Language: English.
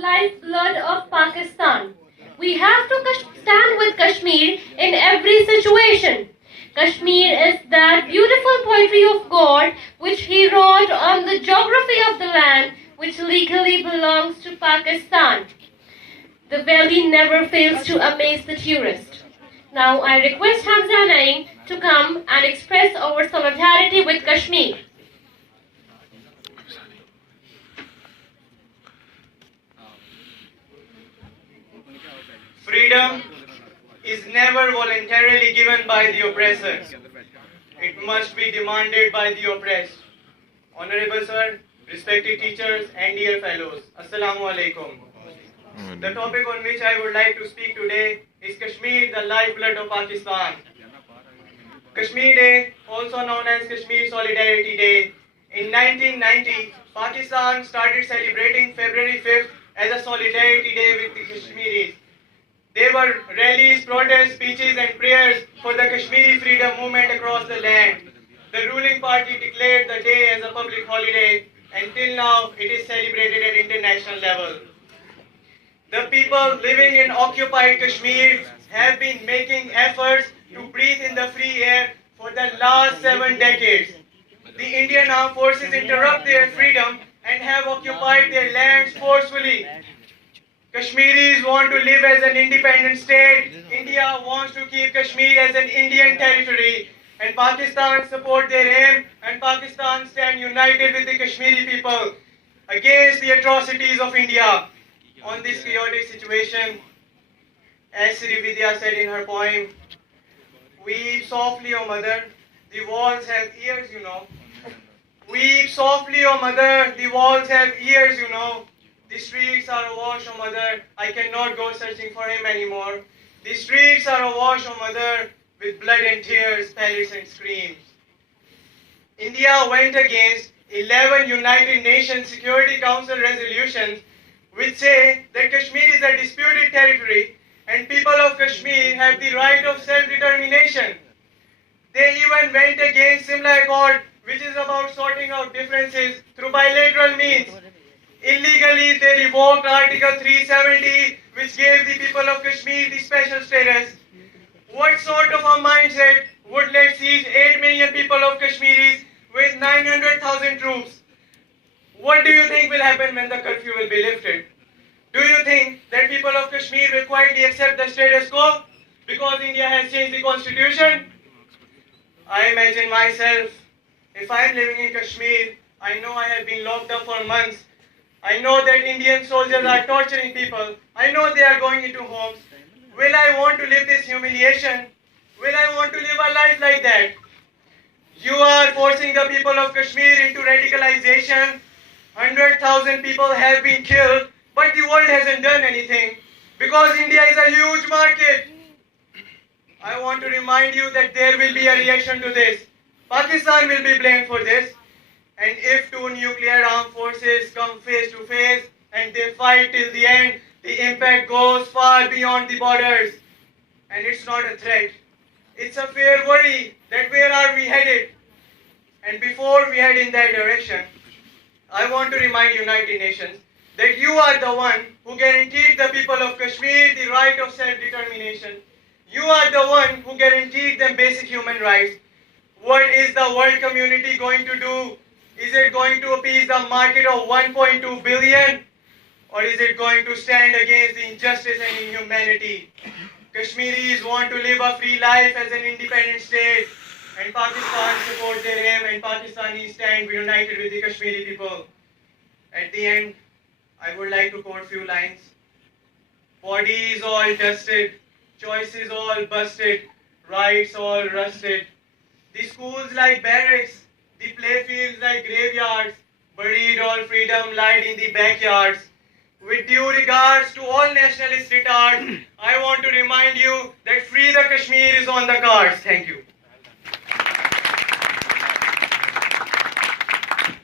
lifeblood of Pakistan. We have to stand with Kashmir in every situation. Kashmir is that beautiful poetry of God which he wrote on the geography of the land which legally belongs to Pakistan. The valley never fails to amaze the tourist. Now I request Hamza Naeem to come and express our solidarity with Kashmir. Freedom is never voluntarily given by the oppressor. It must be demanded by the oppressed. Honorable Sir, respected teachers and dear fellows, Assalamu alaikum. The topic on which I would like to speak today is Kashmir, the lifeblood of Pakistan. Kashmir Day, also known as Kashmir Solidarity Day, in 1990, Pakistan started celebrating February 5th as a Solidarity Day with the Kashmiris. There were rallies, protests, speeches and prayers for the Kashmiri freedom movement across the land. The ruling party declared the day as a public holiday and till now it is celebrated at international level. The people living in occupied Kashmir have been making efforts to breathe in the free air for the last 7 decades. The Indian armed forces interrupt their freedom and have occupied their lands forcefully. Kashmiris want to live as an independent state. India wants to keep Kashmir as an Indian territory. And Pakistan support their aim, and Pakistan stand united with the Kashmiri people against the atrocities of India. On this chaotic situation, as Sri Vidya said in her poem, weep softly, O mother, the walls have ears, you know. Weep softly, O mother, the walls have ears, you know. The streets are awash, O mother, I cannot go searching for him anymore. The streets are awash, O mother, with blood and tears, pallets and screams. India went against 11 United Nations Security Council resolutions which say that Kashmir is a disputed territory and people of Kashmir have the right of self-determination. They even went against Simla Accord, which is about sorting out differences through bilateral means. Illegally, they revoked Article 370, which gave the people of Kashmir the special status. What sort of a mindset would let seize 8 million people of Kashmiris with 900,000 troops? What do you think will happen when the curfew will be lifted? Do you think that people of Kashmir will quietly accept the status quo because India has changed the constitution? I imagine myself, if I am living in Kashmir, I know I have been locked up for months. I know that Indian soldiers are torturing people. I know they are going into homes. Will I want to live this humiliation? Will I want to live a life like that? You are forcing the people of Kashmir into radicalization. 100,000 people have been killed, but the world hasn't done anything because India is a huge market. I want to remind you that there will be a reaction to this. Pakistan will be blamed for this. And if two nuclear armed forces come face to face and they fight till the end, the impact goes far beyond the borders. And it's not a threat. It's a fair worry that where are we headed? And before we head in that direction, I want to remind United Nations that you are the one who guaranteed the people of Kashmir the right of self-determination. You are the one who guaranteed them basic human rights. What is the world community going to do? Is it going to appease the market of 1.2 billion? Or is it going to stand against the injustice and inhumanity? Kashmiris want to live a free life as an independent state, and Pakistan supports their aim, and Pakistanis stand united with the Kashmiri people. At the end, I would like to quote a few lines. Bodies all dusted, choices all busted, rights all rusted. The schools like barracks, the playfields like graveyards, buried all freedom lied in the backyards. With due regards to all nationalist retards, I want to remind you that Free the Kashmir is on the cards. Thank you.